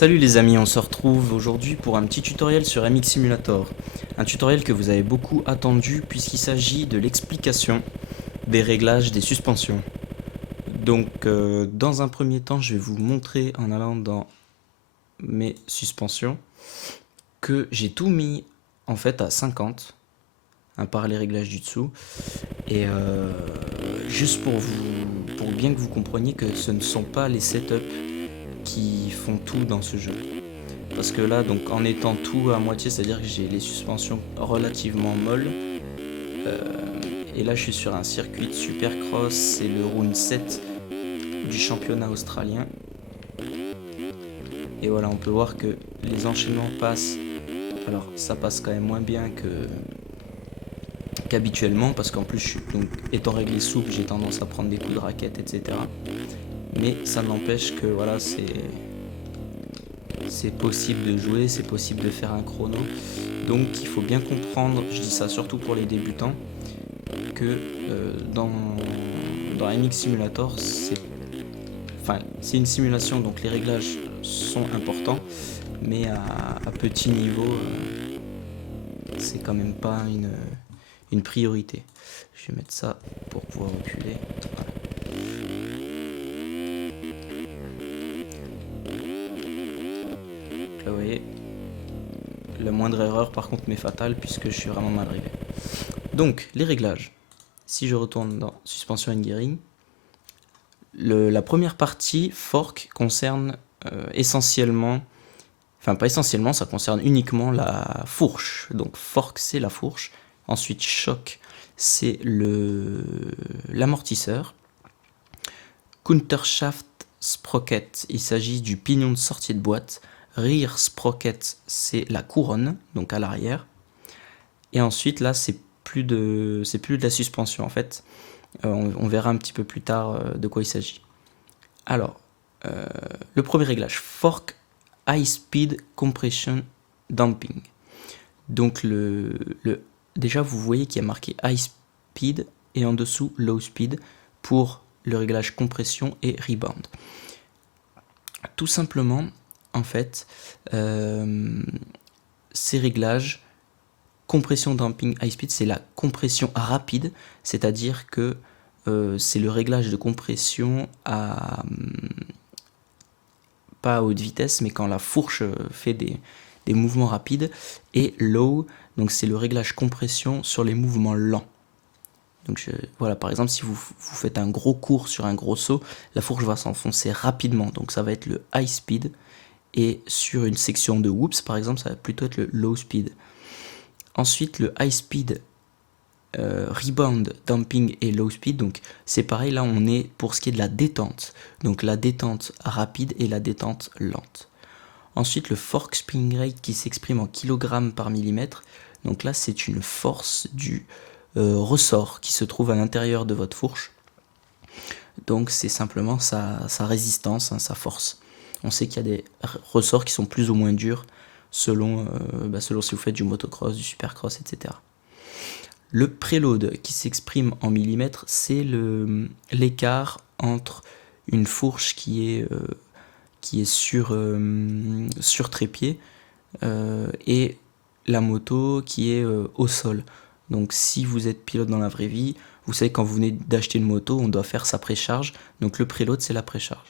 Salut les amis, on se retrouve aujourd'hui pour un petit tutoriel sur MX Simulator. Un tutoriel que vous avez beaucoup attendu puisqu'il s'agit de l'explication des réglages des suspensions. Donc dans un premier temps, je vais vous montrer en allant dans mes suspensions que j'ai tout mis en fait à 50, à part les réglages du dessous. Et juste pour bien que vous compreniez que ce ne sont pas les setups qui font tout dans ce jeu. Parce que là, donc en étant tout à moitié, c'est-à-dire que j'ai les suspensions relativement molles. Et là, je suis sur un circuit de Supercross, c'est le round 7 du championnat australien. Et voilà, on peut voir que les enchaînements passent. Alors, ça passe quand même moins bien qu'habituellement, parce qu'en plus, donc, étant réglé souple, j'ai tendance à prendre des coups de raquette, etc. Mais ça n'empêche que voilà, c'est possible de jouer, c'est possible de faire un chrono. Donc il faut bien comprendre, je dis ça surtout pour les débutants, que dans MX Simulator, c'est une simulation, donc les réglages sont importants, mais à petit niveau, c'est quand même pas une priorité. Je vais mettre ça pour pouvoir reculer. Voilà. Là, vous voyez, la moindre erreur par contre m'est fatale puisque je suis vraiment mal réglé. Donc les réglages. Si je retourne dans suspension and gearing, la première partie fork concerne essentiellement, enfin pas essentiellement, ça concerne uniquement la fourche. Donc fork c'est la fourche. Ensuite shock c'est l'amortisseur. Countershaft sprocket, il s'agit du pignon de sortie de boîte. Rear sprocket c'est la couronne, donc à l'arrière. Et ensuite là c'est plus de la suspension en fait. On verra un petit peu plus tard de quoi il s'agit. Alors, le premier réglage, fork high speed compression damping. Donc déjà vous voyez qu'il y a marqué high speed et en dessous low speed pour le réglage compression et rebound. Tout simplement, en fait, ces réglages compression damping high speed, c'est la compression rapide, c'est-à-dire que c'est le réglage de compression pas à haute vitesse, mais quand la fourche fait des mouvements rapides. Et low, donc c'est le réglage compression sur les mouvements lents. Donc voilà, par exemple, si vous faites un gros cours sur un gros saut, la fourche va s'enfoncer rapidement, donc ça va être le high speed. Et sur une section de whoops, par exemple, ça va plutôt être le low speed. Ensuite, le high speed, rebound, damping et low speed, donc c'est pareil, là on est pour ce qui est de la détente, donc la détente rapide et la détente lente. Ensuite le fork spring rate qui s'exprime en kilogrammes par millimètre, donc là c'est une force du ressort qui se trouve à l'intérieur de votre fourche, donc c'est simplement sa résistance, hein, sa force. On sait qu'il y a des ressorts qui sont plus ou moins durs selon si vous faites du motocross, du supercross, etc. Le preload qui s'exprime en millimètres, c'est l'écart entre une fourche qui est sur trépied et la moto qui est au sol. Donc si vous êtes pilote dans la vraie vie, vous savez quand vous venez d'acheter une moto, on doit faire sa précharge. Donc le preload, c'est la précharge.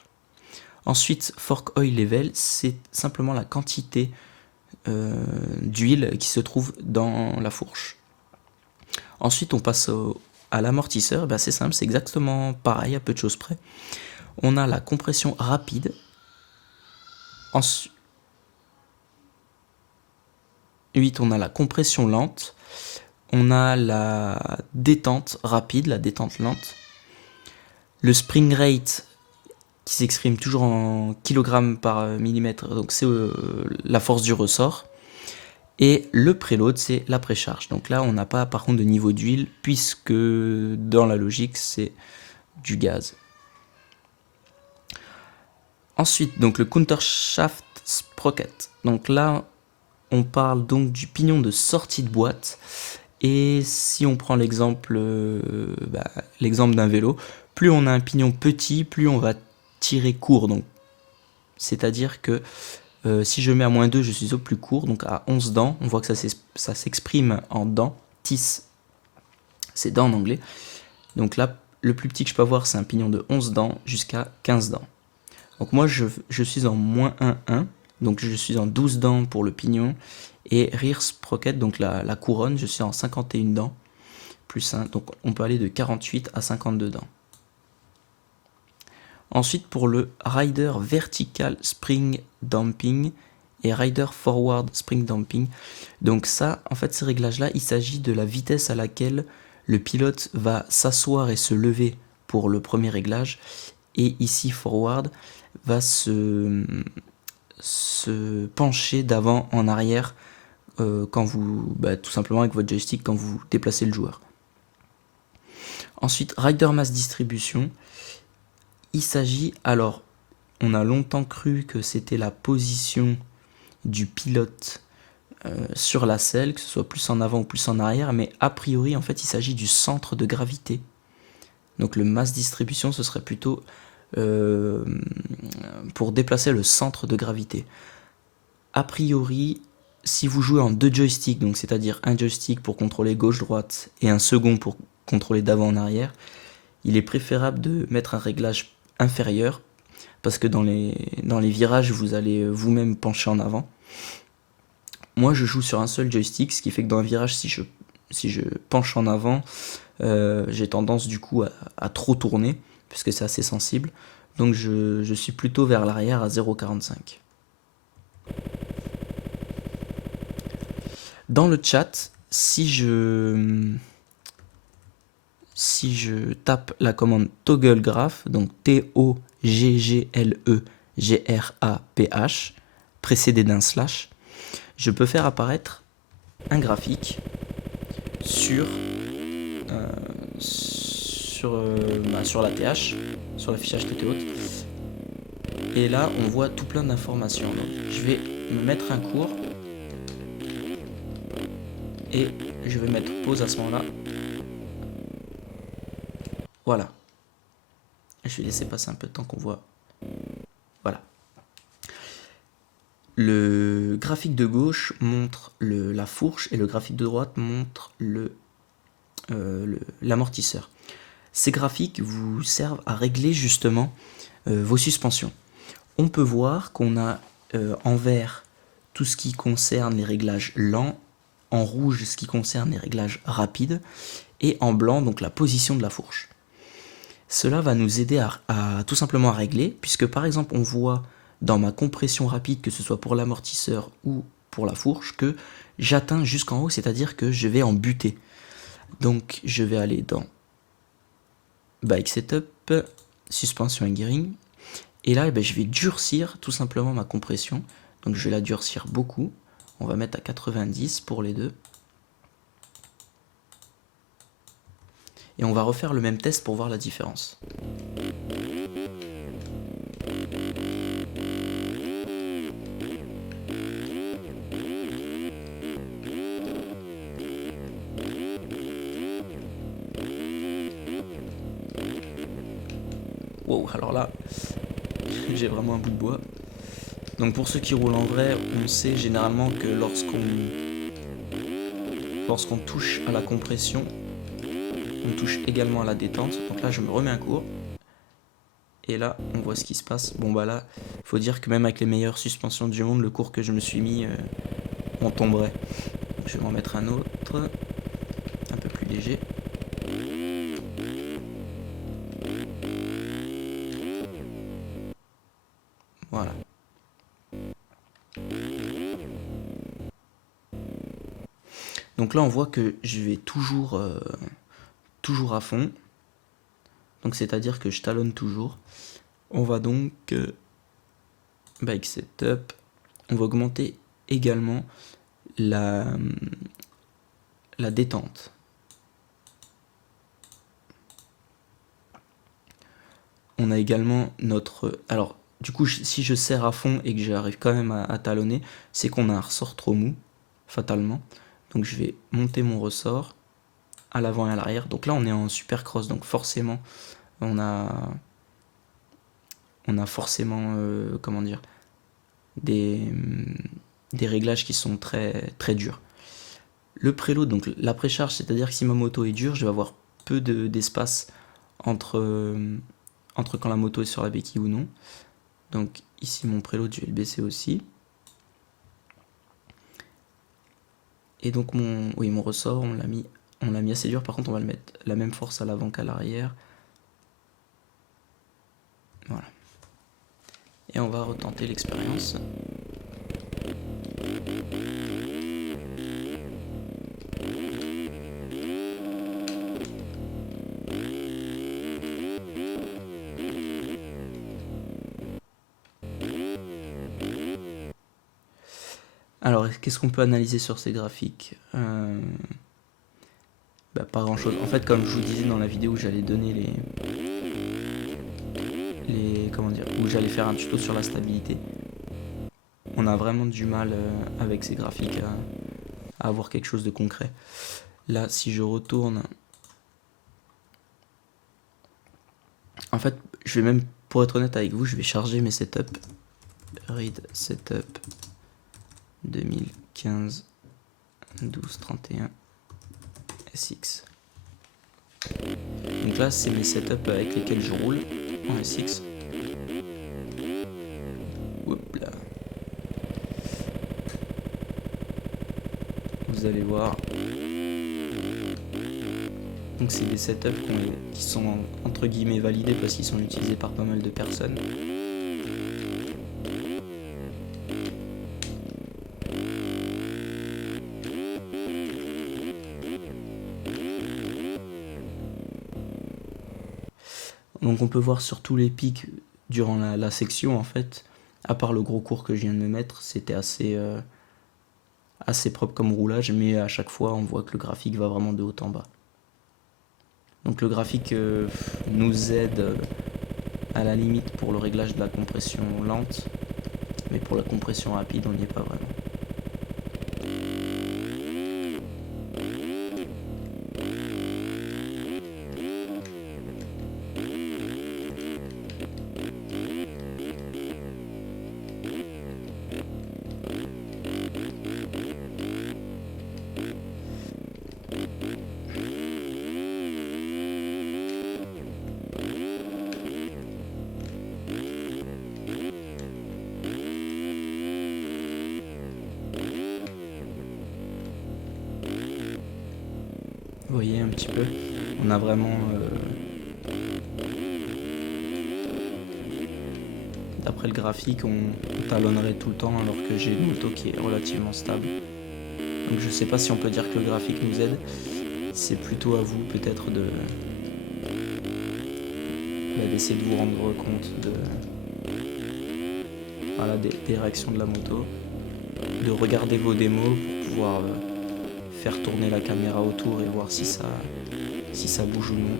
Ensuite, fork oil level, c'est simplement la quantité d'huile qui se trouve dans la fourche. Ensuite, on passe à l'amortisseur. Ben, c'est simple, c'est exactement pareil, à peu de choses près. On a la compression rapide. Ensuite, on a la compression lente. On a la détente rapide, la détente lente. Le spring rate qui s'exprime toujours en kilogrammes par millimètre, donc c'est la force du ressort. Et le preload, c'est la précharge. Donc là, on n'a pas par contre de niveau d'huile, puisque dans la logique, c'est du gaz. Ensuite, donc le countershaft sprocket. Donc là, on parle donc du pignon de sortie de boîte. Et si on prend l'exemple d'un vélo, plus on a un pignon petit, plus on va tirer court. Donc, c'est-à-dire que Si je mets à -2, je suis au plus court, donc à 11 dents. On voit que ça s'exprime en dents. Teeth, c'est dents en anglais. Donc là, le plus petit que je peux avoir, c'est un pignon de 11 dents jusqu'à 15 dents. Donc moi, je suis en -1, donc je suis en 12 dents pour le pignon. Et rear sprocket, donc la couronne, je suis en 51 dents, plus 1. Donc on peut aller de 48 à 52 dents. Ensuite, pour le rider vertical spring damping et rider forward spring damping. Donc ça, en fait, ces réglages-là, il s'agit de la vitesse à laquelle le pilote va s'asseoir et se lever pour le premier réglage. Et ici, forward va se pencher d'avant en arrière quand vous, tout simplement avec votre joystick, quand vous déplacez le joueur. Ensuite, rider mass distribution. Il s'agit, alors, on a longtemps cru que c'était la position du pilote sur la selle, que ce soit plus en avant ou plus en arrière, mais a priori, en fait, il s'agit du centre de gravité. Donc le mass distribution, ce serait plutôt pour déplacer le centre de gravité. A priori, si vous jouez en 2 joysticks, donc c'est-à-dire un joystick pour contrôler gauche-droite et un second pour contrôler d'avant en arrière, il est préférable de mettre un réglage inférieur, parce que dans les virages, vous allez vous-même pencher en avant. Moi, je joue sur un seul joystick, ce qui fait que dans un virage, si je penche en avant, j'ai tendance du coup à trop tourner, puisque c'est assez sensible. Donc je suis plutôt vers l'arrière à 0,45. Dans le chat, si je tape la commande toggle graph, donc TOGGLEGRAPH, précédé d'un slash, je peux faire apparaître un graphique sur la TH, sur l'affichage TT haute. Et là, on voit tout plein d'informations. Donc, je vais me mettre un cours et je vais mettre pause à ce moment-là. Voilà. Je vais laisser passer un peu de temps qu'on voit. Voilà. Le graphique de gauche montre la fourche et le graphique de droite montre l'amortisseur. Ces graphiques vous servent à régler justement vos suspensions. On peut voir qu'on a en vert tout ce qui concerne les réglages lents, en rouge ce qui concerne les réglages rapides, et en blanc donc la position de la fourche. Cela va nous aider à tout simplement à régler, puisque par exemple on voit dans ma compression rapide, que ce soit pour l'amortisseur ou pour la fourche, que j'atteins jusqu'en haut, c'est-à-dire que je vais en buter. Donc je vais aller dans Bike Setup, Suspension and Gearing, et là je vais durcir tout simplement ma compression. Donc je vais la durcir beaucoup, on va mettre à 90 pour les deux. Et on va refaire le même test pour voir la différence. Wow, alors là, j'ai vraiment un bout de bois. Donc pour ceux qui roulent en vrai, on sait généralement que lorsqu'on touche à la compression, on touche également à la détente. Donc là, je me remets un cours. Et là, on voit ce qui se passe. Bon bah là, faut dire que même avec les meilleures suspensions du monde, le cours que je me suis mis, on tomberait. Donc, je vais m'en mettre un autre, un peu plus léger. Voilà. Donc là, on voit que je vais toujours à fond. Donc c'est-à-dire que je talonne toujours. On va donc Bike Setup. On va augmenter également la détente. On a également notre... Alors, du coup, si je serre à fond et que j'arrive quand même à talonner, c'est qu'on a un ressort trop mou, fatalement. Donc je vais monter mon ressort à l'avant et à l'arrière. Donc là, on est en supercross, donc forcément, on a forcément, comment dire, des, des réglages qui sont très, très durs. Le préload, donc la précharge, c'est-à-dire que si ma moto est dure, je vais avoir peu d'espace entre, entre quand la moto est sur la béquille ou non. Donc ici mon préload, je vais le baisser aussi. Et donc mon ressort, on l'a mis assez dur. Par contre, on va le mettre la même force à l'avant qu'à l'arrière. Voilà. Et on va retenter l'expérience. Alors, qu'est-ce qu'on peut analyser sur ces graphiques? Pas grand chose. En fait, comme je vous disais dans la vidéo où j'allais donner comment dire, où j'allais faire un tuto sur la stabilité, on a vraiment du mal avec ces graphiques à avoir quelque chose de concret. Là, si je retourne, en fait, je vais même, pour être honnête avec vous, je vais charger mes setups. Read setup 2015 1231 SX. Donc là, c'est mes setups avec lesquels je roule en SX. Hop là. Vous allez voir. Donc c'est des setups qui sont entre guillemets validés parce qu'ils sont utilisés par pas mal de personnes. Donc on peut voir sur tous les pics durant la section, en fait, à part le gros cours que je viens de me mettre, c'était assez propre comme roulage, mais à chaque fois on voit que le graphique va vraiment de haut en bas. Donc le graphique nous aide à la limite pour le réglage de la compression lente, mais pour la compression rapide on n'y est pas vraiment. Vous voyez un petit peu, on a vraiment d'après le graphique on talonnerait tout le temps alors que j'ai une moto qui est relativement stable. Donc je sais pas si on peut dire que le graphique nous aide, c'est plutôt à vous peut-être d'essayer de vous rendre compte des réactions de la moto, de regarder vos démos pour pouvoir faire tourner la caméra autour et voir si ça bouge ou non.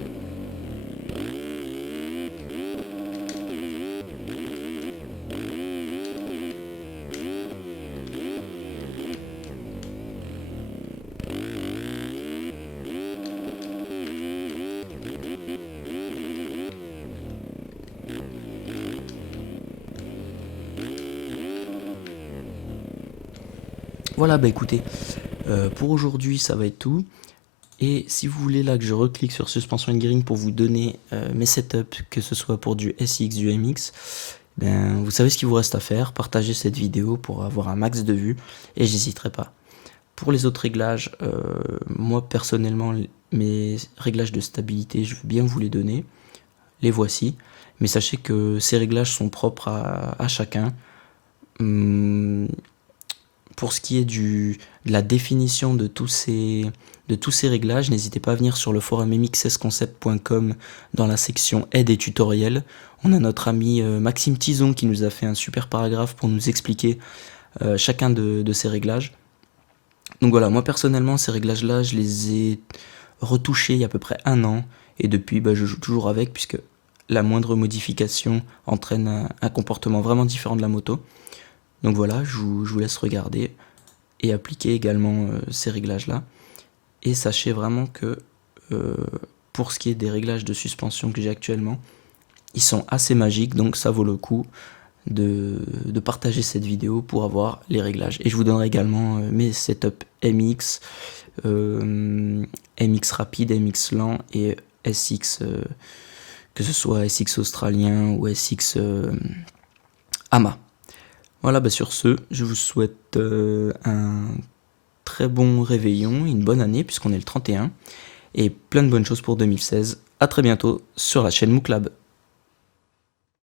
Voilà, écoutez, pour aujourd'hui ça va être tout. Et si vous voulez là que je reclique sur Suspension and Gearing pour vous donner mes setups, que ce soit pour du SX, du MX, vous savez ce qu'il vous reste à faire, partagez cette vidéo pour avoir un max de vues et j'hésiterai pas. Pour les autres réglages, moi personnellement, mes réglages de stabilité, je veux bien vous les donner, les voici, mais sachez que ces réglages sont propres à chacun. Pour ce qui est de la définition de tous ces réglages, n'hésitez pas à venir sur le forum mxsconcept.com dans la section aide et tutoriels. On a notre ami Maxime Tison qui nous a fait un super paragraphe pour nous expliquer chacun de ces réglages. Donc voilà, moi personnellement ces réglages là je les ai retouchés il y a à peu près 1 an et depuis je joue toujours avec puisque la moindre modification entraîne un comportement vraiment différent de la moto. Donc voilà, je vous laisse regarder et appliquer également ces réglages-là. Et sachez vraiment que pour ce qui est des réglages de suspension que j'ai actuellement, ils sont assez magiques, donc ça vaut le coup de partager cette vidéo pour avoir les réglages. Et je vous donnerai également mes setups MX, MX rapide, MX lent et SX, que ce soit SX australien ou SX AMA. Voilà, bah sur ce, je vous souhaite un très bon réveillon, une bonne année puisqu'on est le 31 et plein de bonnes choses pour 2016. A très bientôt sur la chaîne Mouklab.